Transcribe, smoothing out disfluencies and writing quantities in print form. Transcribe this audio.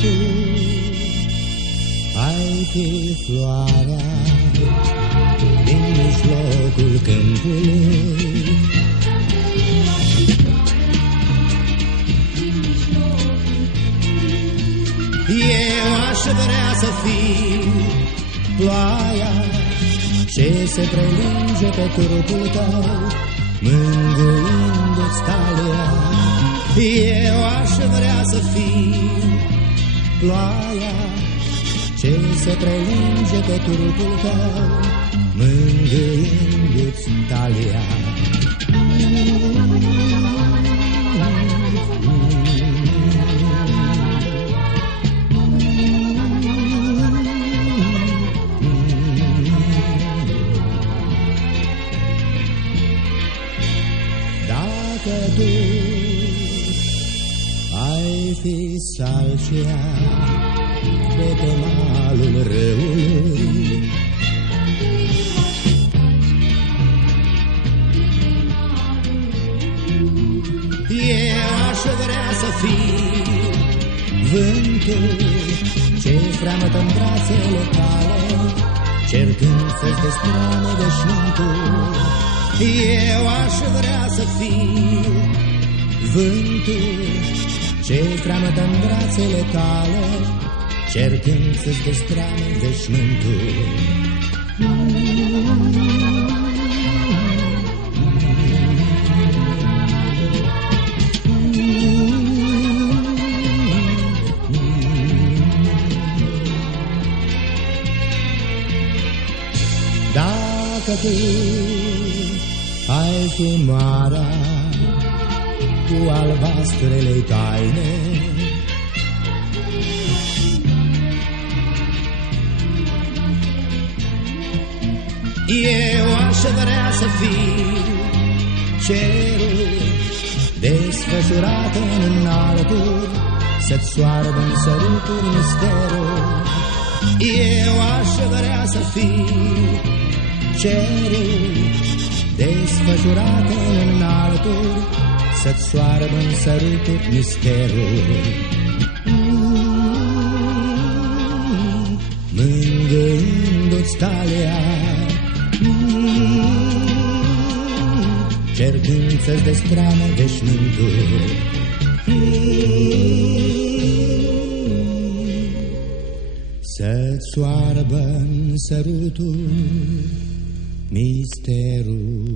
tu ai fi floarea din mijlocul câmpului. Eu aș vrea să fiu ploaia ce se prelinge pe trupul tău, mângâindu-ți talia. Eu aș vrea să fiu ploaia ce se prelinge pe trupul tău, mângâindu-ți talia. Dacă tu ai fi salcea de pe malul râului, eu aș vrea să fiu vântul ce freamătă-n brațele tale, cercând să-ți destrame veșmântul. Eu aș vrea să fiu vântul ce freamătă-n brațele tale, cercând să-ți destrame veșmântul. Dacă tu ai fi marea cu albastrele taine, eu aș vrea să fiu cerul desfășurat în înalturi, să-ți soarbă în săruturi misterul. Eu aș vrea să fiu cerul desfășurat în înalturi, să-ți soarbă în săruturi misterul. Mângâindu-ți talia, cercând să-ți destrame veșmântul. Să-ți soarbă în săruturi misterul.